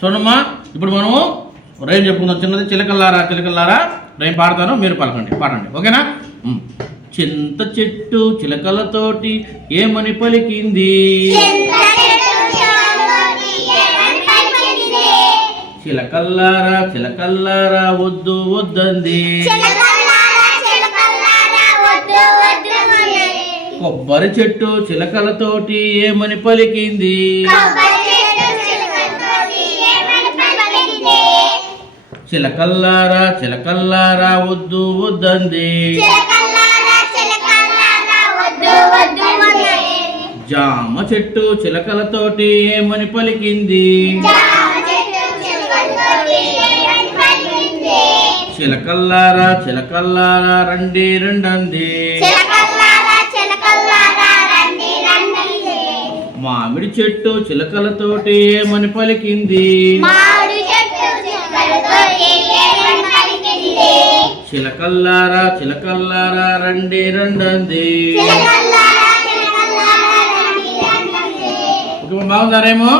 చూడమ్మా ఇప్పుడు మనము రైమ్ చెప్పుకుందాం. చిన్నది చిలకల్లారా చిలకల్లారా? రైమ్ పాడతాను మీరు పలకండి పాడండి. ఓకేనా? చింత చెట్టు చిలకలతోటి ఏమని పలికింది? చిలకల్లారా చిలకల్లారా వద్దు వద్దంది. కొబ్బరి చెట్టు చిలకలతోటి ఏమని పలికింది? చిలకల్లారా చిలకల్లారా వద్దు వద్దంది. జామ చెట్టు చిలకలతోటి ఏమని పలికింది? చిలకల్లారా చిలకల్లారా రండి రెండంది. మామిడి చెట్టు చిలకలతోటి ఏమని పలికింది? చిలకల్లారా చిలకల్లారా రండి రెండంది ఓకే బాగుందారేమో?